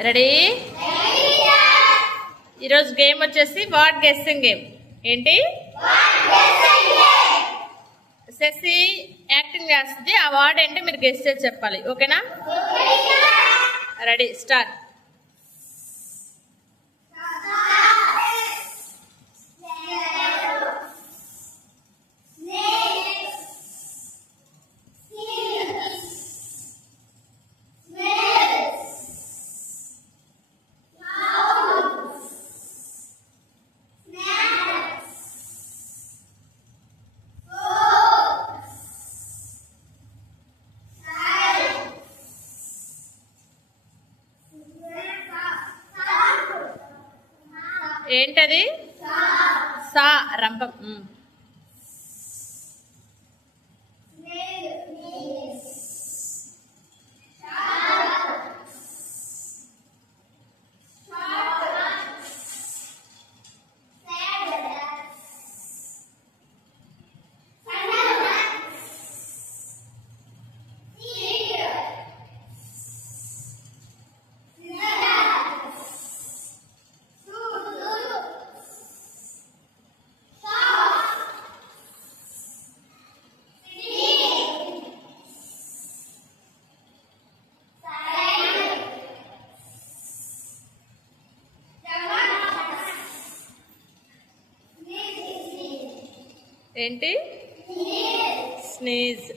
Ready? ఈరోజు game వచ్చేసి word guessing game. ఏంటి? శశి యాక్టింగ్ చేస్తుంది. ఆ వర్డ్ ఏంటి మీరు గెస్ చేసి చెప్పాలి. ఓకేనా? Ready, start. ఏంటది? సా, రంపం. ఏంటి? స్నీజ్.